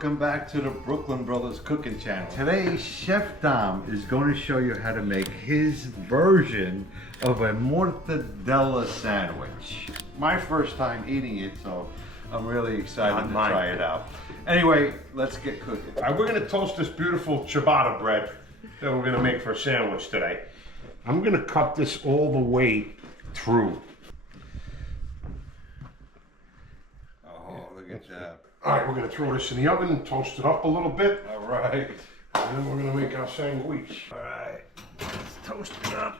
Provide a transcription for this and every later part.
welcome back to the Brooklyn Brothers Cooking Channel. Today, Chef Dom is going to show you how to make his version of a mortadella sandwich. My first time eating it, so I'm really excited to try it out. Anyway, let's get cooking. All right, we're gonna toast this beautiful ciabatta bread that we're gonna make for a sandwich today. I'm gonna cut this all the way through. Oh, look at that. All right, we're gonna throw this in the oven and toast it up a little bit. All right. And then we're gonna make our sandwich. All right. Let's toast it up.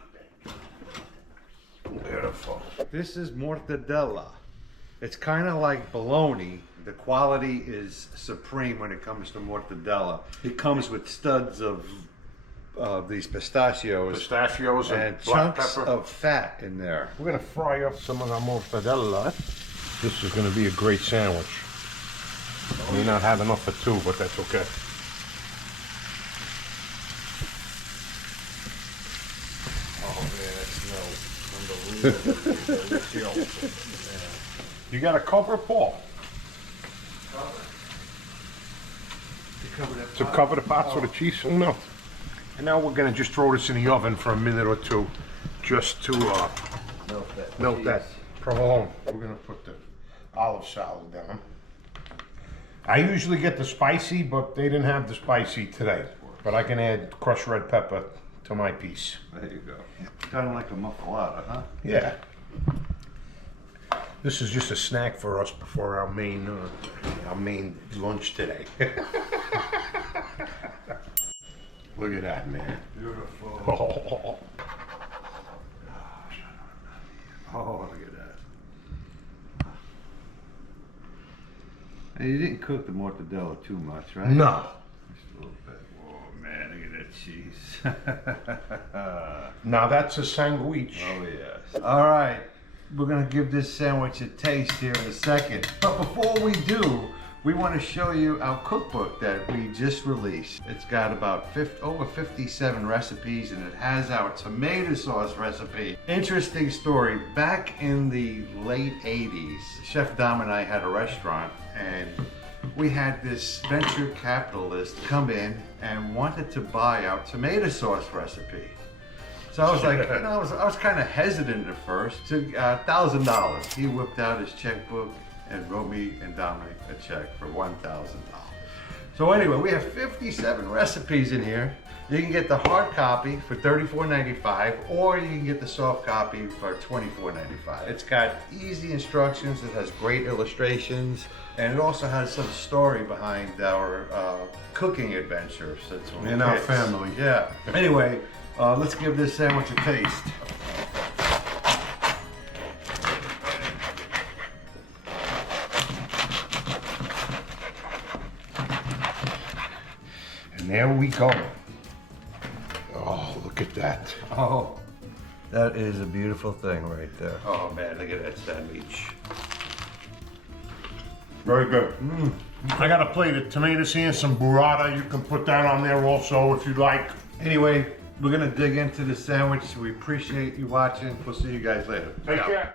Beautiful. This is mortadella. It's kind of like bologna. The quality is supreme when it comes to mortadella. It comes with studs of these pistachios And black chunks pepper. of fat in there. We're gonna fry up some of our mortadella. This is gonna be a great sandwich. May not have enough for two, but that's okay. Oh man, that smells unbelievable. You got a cover, Paul? To cover the pot so the cheese will melt. And now we're gonna just throw this in the oven for a minute or two, just to melt that provolone. We're gonna put the olive salad down. I usually get the spicy, but they didn't have the spicy today. But I can add crushed red pepper to my piece. There you go. Kind of like a muffalata, huh? Yeah. This is just a snack for us before our main lunch today. Look at that, man. Beautiful. Oh. Oh, look at that. And you didn't cook the mortadella too much, right? No. Just a little bit. Whoa, man, look at that cheese. Now that's a sandwich. Oh, yes. All right. We're going to give this sandwich a taste here in a second. But before we do, we want to show you our cookbook that we just released. It's got about over 57 recipes, and it has our tomato sauce recipe. Interesting story. Back in the late 80s, Chef Dom and I had a restaurant, and we had this venture capitalist come in and wanted to buy our tomato sauce recipe. So I was like, you know, I was kind of hesitant at first. To $1,000. He whipped out his checkbook and wrote me and Dominic a check for $1,000. So anyway, we have 57 recipes in here. You can get the hard copy for $34.95, or you can get the soft copy for $24.95. It's got easy instructions. It has great illustrations, and it also has some story behind our cooking adventures. In our family. Yeah. Anyway. Let's give this sandwich a taste. And there we go. Oh, look at that. Oh, that is a beautiful thing right there. Oh man, look at that sandwich. Very good. I got a plate of tomatoes here, some burrata. You can put that on there also if you'd like. Anyway, we're gonna dig into the sandwich. We appreciate you watching. We'll see you guys later. Take care.